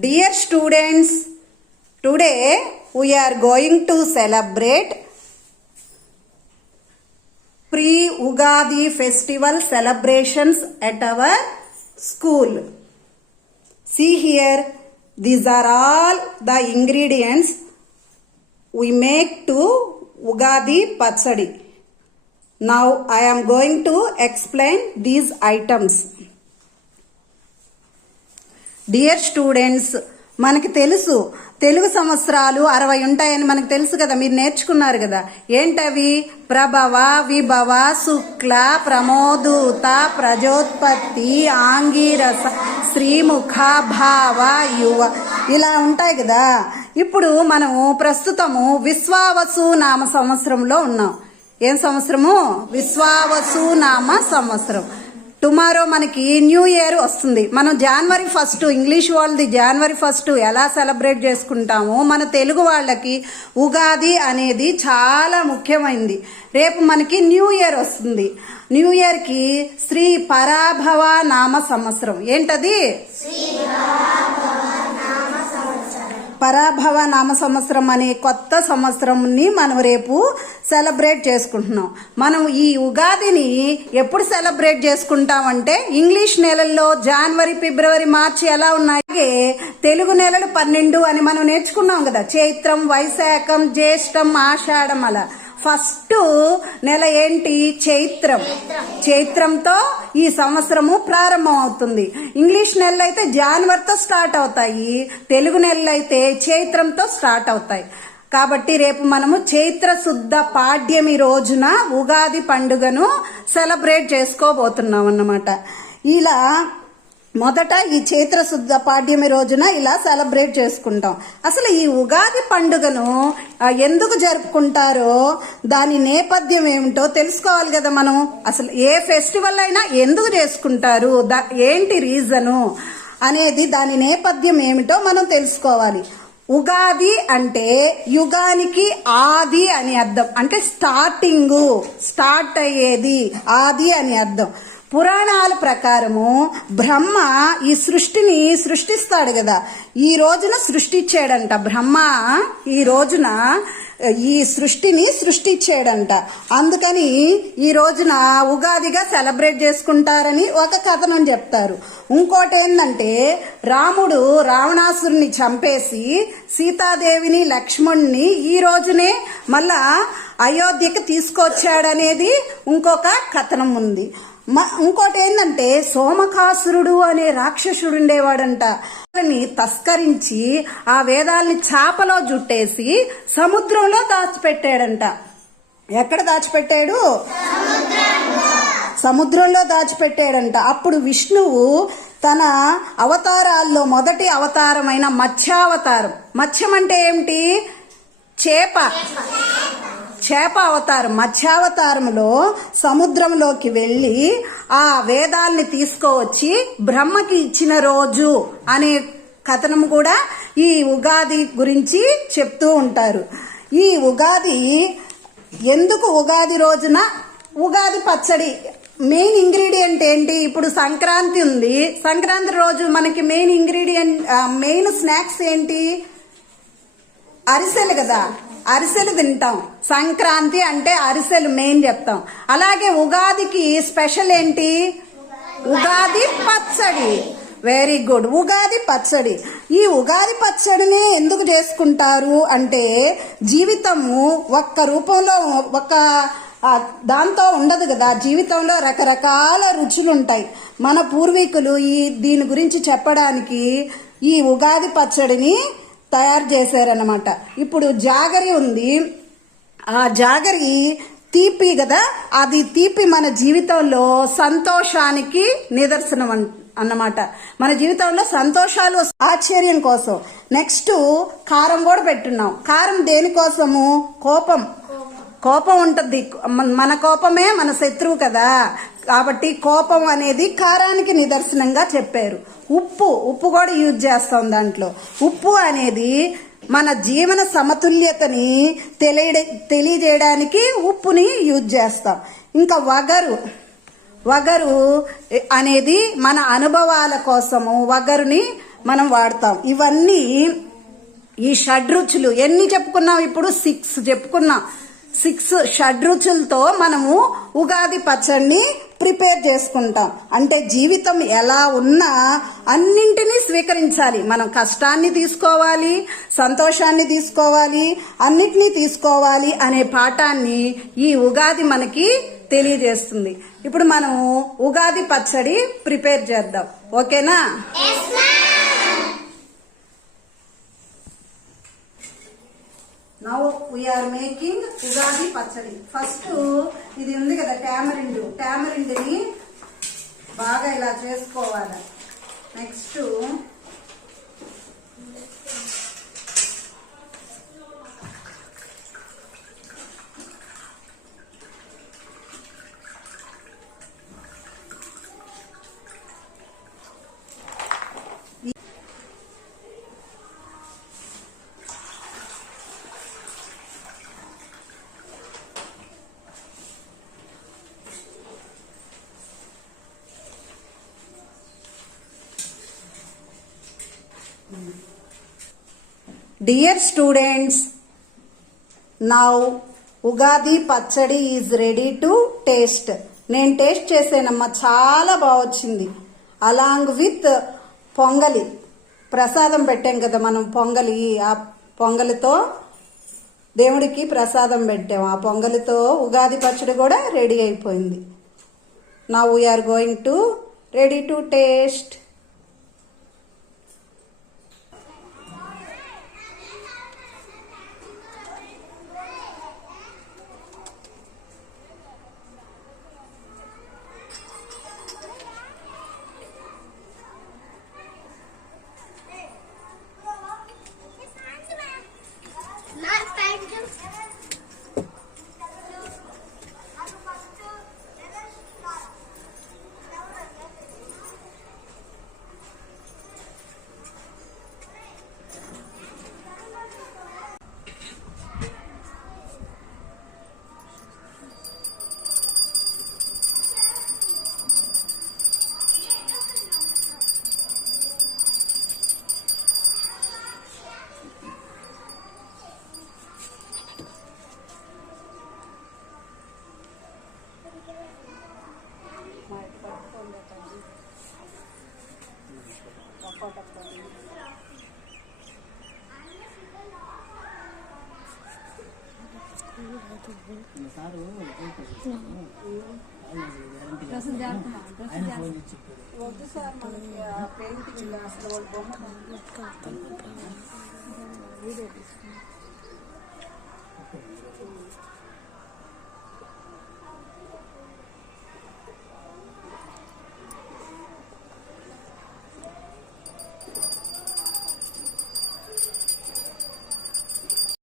Dear students, today we are going to celebrate pre-Ugadi festival celebrations at our school. See here, these are all the ingredients we make to Ugadi Pachadi. Now I am going to explain these items. Dear students, మనకి తెలుగు సంవత్సరాలు 60 ఉంటాయని మనకు తెలుసు కదా, మీరు నేర్చుకున్నారు కదా. ఏంటవి? ప్రభవ, విభవ, శుక్ల, ప్రమోదూత, ప్రజోత్పత్తి, ఆంగీరస, శ్రీముఖ, భావ, యువ, ఇలా ఉంటాయి కదా. ఇప్పుడు మనము ప్రస్తుతము విశ్వావసు నామ సంవత్సరంలో ఉన్నాం. ఏం సంవత్సరము? విశ్వావసు నామ సంవత్సరం. టుమారో మనకి న్యూ ఇయర్ వస్తుంది. మనం January 1 ఇంగ్లీష్ వాళ్ళది January 1 ఎలా సెలబ్రేట్ చేసుకుంటామో, మన తెలుగు వాళ్ళకి ఉగాది అనేది చాలా ముఖ్యమైనది. రేపు మనకి న్యూ ఇయర్ వస్తుంది. న్యూ ఇయర్ కి శ్రీ పరాభవ నామ సంవత్సరం. ఏంటది? పరాభవ నామ సంవత్సరం అనే కొత్త సంవత్సరంని మనం రేపు సెలబ్రేట్ చేసుకుంటున్నాం. మనం ఈ ఉగాదిని ఎప్పుడు సెలబ్రేట్ చేసుకుంటామంటే, ఇంగ్లీష్ నెలల్లో జనవరి, ఫిబ్రవరి, మార్చి ఎలా ఉన్నాయి, తెలుగు నెలలు 12 అని మనం నేర్చుకున్నాం కదా. చైత్రం, వైశాఖం, జ్యేష్టం, ఆషాఢం. అలా ఫస్ట్ నెల ఏంటి? చైత్రం. చైత్రంతో ఈ సంవత్సరము ప్రారంభం అవుతుంది. ఇంగ్లీష్ నెలలు అయితే జనవరితో స్టార్ట్ అవుతాయి, తెలుగు నెలలు అయితే చైత్రంతో స్టార్ట్ అవుతాయి. కాబట్టి రేపు మనము చైత్ర శుద్ధ పాడ్యమి రోజున ఉగాది పండుగను సెలబ్రేట్ చేసుకోబోతున్నాం అన్నమాట. ఇలా మొదట ఈ చైత్ర శుద్ధ పాడ్యమి రోజున ఇలా సెలబ్రేట్ చేసుకుంటాం. అసలు ఈ ఉగాది పండుగను ఎందుకు జరుపుకుంటారో, దాని నేపథ్యం ఏమిటో తెలుసుకోవాలి కదా మనం. అసలు ఏ ఫెస్టివల్ అయినా ఎందుకు చేసుకుంటారు, ఏంటి రీజను అనేది, దాని నేపథ్యం ఏమిటో మనం తెలుసుకోవాలి. ఉగాది అంటే యుగానికి ఆది అని అర్థం. అంటే స్టార్ట్ అయ్యేది, ఆది అని అర్థం. పురాణాల ప్రకారము బ్రహ్మ ఈ సృష్టిని సృష్టిస్తాడు కదా, ఈ రోజున సృష్టించాడంట. బ్రహ్మ ఈ రోజున ఈ సృష్టిని సృష్టించాడంట. అందుకని ఈ రోజున ఉగాదిగా సెలబ్రేట్ చేసుకుంటారని ఒక కథనం చెప్తారు. ఇంకోటి ఏంటంటే, రాముడు రావణాసురుని చంపేసి సీతాదేవిని, లక్ష్మణుని ఈ రోజునే మళ్ళా అయోధ్యకి తీసుకొచ్చాడనేది ఇంకొక కథనం ఉంది. ఇంకోటి ఏంటంటే, సోమకాసురుడు అనే రాక్షసుడు ఉండేవాడంట. తస్కరించి ఆ వేదాల్ని చాపలో జుట్టేసి సముద్రంలో దాచిపెట్టాడంట. ఎక్కడ దాచిపెట్టాడు? సముద్రంలో దాచిపెట్టాడంట. అప్పుడు విష్ణువు తన అవతారాల్లో మొదటి అవతారమైన మత్స్యావతారం. మత్స్యం అంటే ఏమిటి? చేప అవతారం. మత్స్యావతారంలో సముద్రంలోకి వెళ్ళి ఆ వేదాల్ని తీసుకువచ్చి బ్రహ్మకి ఇచ్చిన రోజు అనే కథనం కూడా ఈ ఉగాది గురించి చెప్తూ ఉంటారు. ఈ ఉగాది ఎందుకు ఉగాది రోజున ఉగాది పచ్చడి మెయిన్ ఇంగ్రీడియంట్ ఏంటి? ఇప్పుడు సంక్రాంతి ఉంది. సంక్రాంతి రోజు మనకి మెయిన్ స్నాక్స్ ఏంటి? అరిసెలు కదా. అరిసెలు తింటాం. సంక్రాంతి అంటే అరిసెలు మెయిన్ చెప్తాం. అలాగే ఉగాదికి స్పెషల్ ఏంటి? ఉగాది పచ్చడి. వెరీ గుడ్, ఉగాది పచ్చడి. ఈ ఉగాది పచ్చడిని ఎందుకు చేసుకుంటారు అంటే, జీవితము ఒక్క రూపంలో ఒక్క దాంతో ఉండదు కదా. జీవితంలో రకరకాల రుచులు ఉంటాయి. మన పూర్వీకులు దీని గురించి చెప్పడానికి ఈ ఉగాది పచ్చడిని తయారు చేశారన్నమాట. ఇప్పుడు జాగరి ఉంది. ఆ జాగరి తీపి కదా, అది తీపి మన జీవితంలో సంతోషానికి నిదర్శనం అన్నమాట. మన జీవితంలో సంతోషాలు, ఆశ్చర్యం కోసం. నెక్స్ట్ కారం కూడా పెట్టున్నాం. కారం దేనికోసము? కోపం ఉంటుంది. మన కోపమే మన శత్రువు కదా, కాబట్టి కోపం అనేది కారానికి నిదర్శనంగా చెప్పారు. ఉప్పు కూడా యూజ్ చేస్తాం దాంట్లో. ఉప్పు అనేది మన జీవన సమతుల్యతని తెలియజేయడానికి ఉప్పుని యూజ్ చేస్తాం. ఇంకా వగరు అనేది మన అనుభవాల కోసము వగరుని మనం వాడతాం. ఇవన్నీ ఈ షడ్రుచులు ఎన్ని చెప్పుకున్నాం, ఇప్పుడు 6 చెప్పుకున్నాం. 6 షడ్రుచులతో మనము ఉగాది పచ్చడిని ప్రిపేర్ చేసుకుంటాం. అంటే జీవితం ఎలా ఉన్నా అన్నింటినీ స్వీకరించాలి. మనం కష్టాన్ని తీసుకోవాలి, సంతోషాన్ని తీసుకోవాలి, అన్నిటినీ తీసుకోవాలి అనే పాఠాన్ని ఈ ఉగాది మనకి తెలియజేస్తుంది. ఇప్పుడు మనము ఉగాది పచ్చడి ప్రిపేర్ చేద్దాం. ఓకేనా? నౌ వీఆర్ మేకింగ్ ఉగాది పచ్చడి. ఫస్ట్ ఇది ఉంది కదా టామరిండ్ని బాగా ఇలా చేసుకోవాలి. Next dear students, now Ugadi పచ్చడి ఈజ్ రెడీ టు టేస్ట్. నేను టేస్ట్ చేసానమ్మా, చాలా బాగా వచ్చింది. అలాంగ్ విత్ పొంగలి ప్రసాదం పెట్టాం కదా మనం, పొంగలి. ఆ పొంగలితో దేవుడికి ప్రసాదం పెట్టాం. ఆ పొంగలితో ఉగాది పచ్చడి కూడా రెడీ అయిపోయింది. Now we're going to ready to taste. వద్దు సార్, మనకి పెయింటింగ్ అసలు వాళ్ళ బొమ్మ వీడియో తీసుకున్నాం.